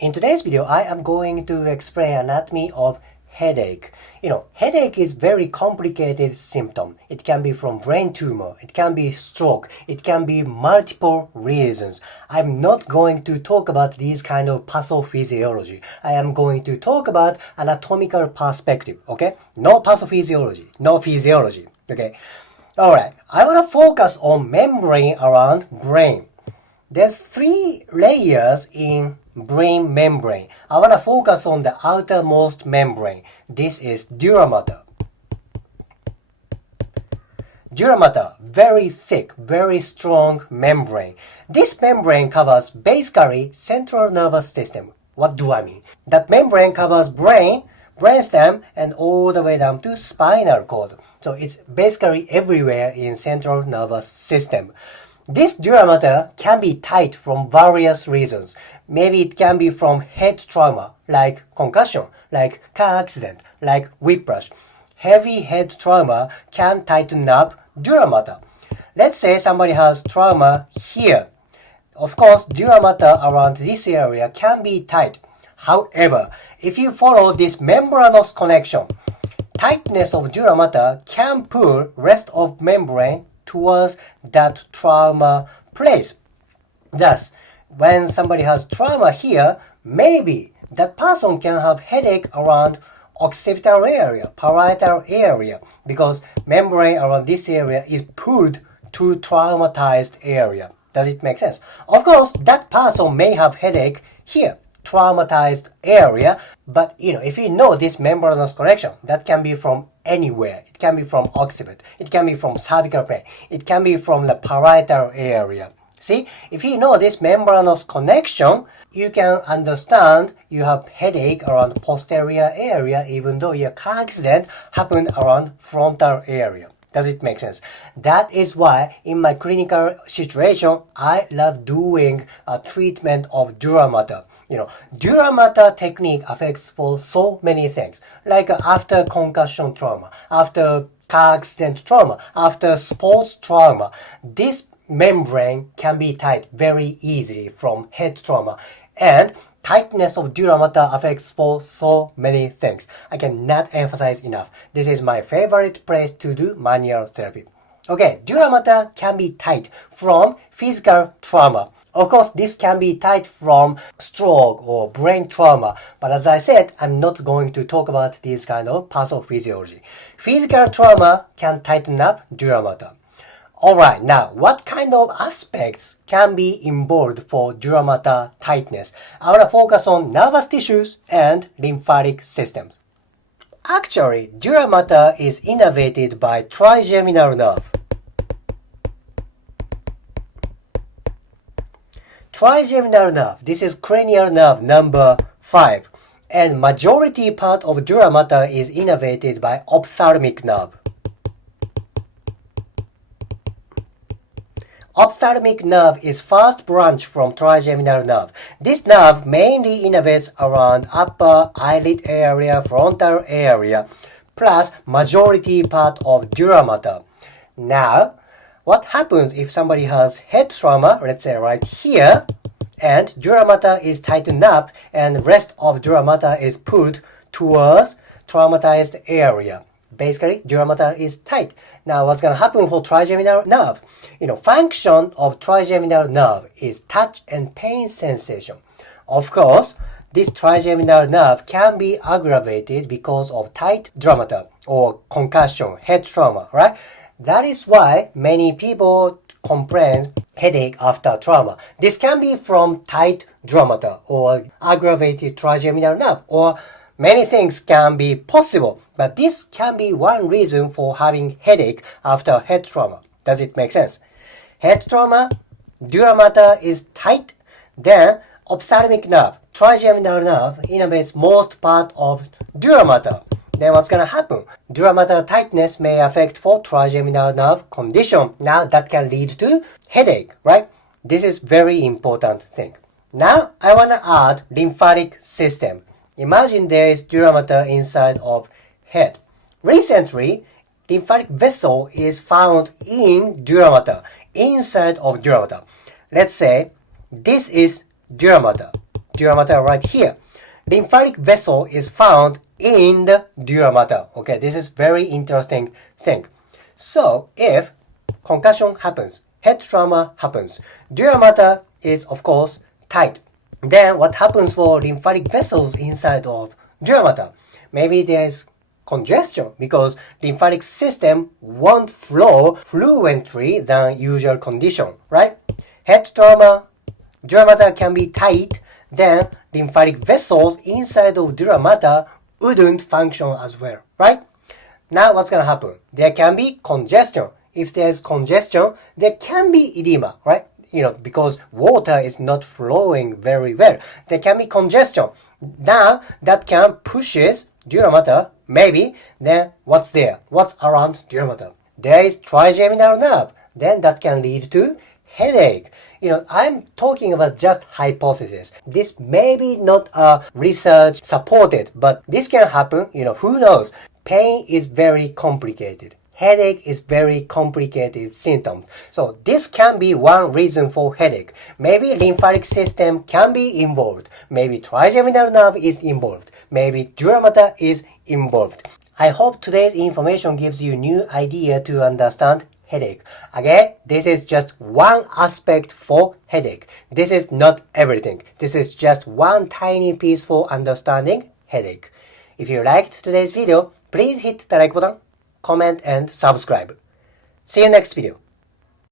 In today's video, I am going to explain anatomy of headache. Headache is very complicated symptom. It can be from brain tumor, it can be stroke, it can be multiple reasons. I'm not going to talk about these kind of pathophysiology. I am going to talk about anatomical perspective, okay? No pathophysiology, no physiology, okay? Alright, I want to focus on membrane around brain. There's 3 layers in brain membrane. I want to focus on the outermost membrane. This is dura mater. Dura mater, very thick, very strong membrane. This membrane covers basically central nervous system. What do I mean? That membrane covers brain, brainstem, and all the way down to spinal cord. So it's basically everywhere in central nervous system. This dura mater can be tight from various reasons. Maybe it can be from head trauma, like concussion, like car accident, like whiplash. Heavy head trauma can tighten up dura mater. Let's say somebody has trauma here. Of course, dura mater around this area can be tight. However, if you follow this membranous connection, tightness of dura mater can pull rest of membrane towards that trauma place. Thus, when somebody has trauma here, maybe that person can have headache around occipital area, parietal area, because membrane around this area is pulled to traumatized area. Does it make sense? Of course, that person may have headache here, traumatized area, but if you know this membranous connection, that can be from anywhere. It can be from occiput, it can be from cervical plane, it can be from the parietal area. See, if you know this membranous connection, you can understand you have headache around posterior area even though your car accident happened around frontal area. Does it make sense? That is why in my clinical situation, I love doing a treatment of dura mater. Dura mater technique affects for so many things, like after concussion trauma, after car accident trauma, after sports trauma. This membrane can be tight very easily from head trauma, and tightness of dura mater affects for so many things. I cannot emphasize enough. This is my favorite place to do manual therapy. Okay, dura mater can be tight from physical trauma. Of course, this can be tight from stroke or brain trauma, but as I said, I'm not going to talk about this kind of pathophysiology. Physical trauma can tighten up dura mater. Alright, now what kind of aspects can be involved for dura mater tightness? I want to focus on nervous tissues and lymphatic systems. Actually, dura mater is innervated by trigeminal nerve. Trigeminal nerve, this is cranial nerve number 5, and majority part of dura mater is innervated by ophthalmic nerve. Ophthalmic nerve is first branch from trigeminal nerve. This nerve mainly innervates around upper eyelid area, frontal area, plus majority part of dura mater. Now, what happens if somebody has head trauma, let's say right here, and dura mater is tightened up and rest of dura mater is pulled towards traumatized area? Basically, dura mater is tight. Now, what's going to happen for trigeminal nerve? Function of trigeminal nerve is touch and pain sensation. Of course, this trigeminal nerve can be aggravated because of tight dura mater or concussion, head trauma, right? That is why many people complain headache after trauma. This can be from tight dura mater or aggravated trigeminal nerve, or many things can be possible, but this can be one reason for having headache after head trauma. Does it make sense? Head trauma, dura mater is tight, then ophthalmic nerve, trigeminal nerve innervates most part of dura mater. Then what's going to happen? Dura mater tightness may affect for trigeminal nerve condition. Now that can lead to headache, right? This is very important thing. Now I want to add lymphatic system. Imagine there is dura mater inside of head. Recently, lymphatic vessel is found in dura mater, inside of dura mater. Let's say this is dura mater. dura mater right here. Lymphatic vessel is found in the dura mater. Okay, this is very interesting thing. So if concussion happens, head trauma happens, dura mater is of course tight. Then what happens for lymphatic vessels inside of dura mater? Maybe there's congestion because lymphatic system won't flow fluently than usual condition, right? Head trauma, dura mater can be tight, then lymphatic vessels inside of dura mater wouldn't function as well, right? Now what's gonna happen? There can be congestion. If there's congestion, there can be edema, right? Because water is not flowing very well. There can be congestion. Now that can pushes dura mater, maybe, then what's there? What's around dura mater? There is trigeminal nerve. Then that can lead to headache. I'm talking about just hypothesis. This may be not research supported, but this can happen. Who knows? Pain is very complicated. Headache is very complicated symptoms. So this can be one reason for headache. Maybe lymphatic system can be involved. Maybe trigeminal nerve is involved. Maybe dura mater is involved. I hope today's information gives you new idea to understand headache. Again, this is just one aspect for headache. This is not everything. This is just one tiny piece for understanding headache. If you liked today's video, please hit the like button, comment and subscribe. See you next video.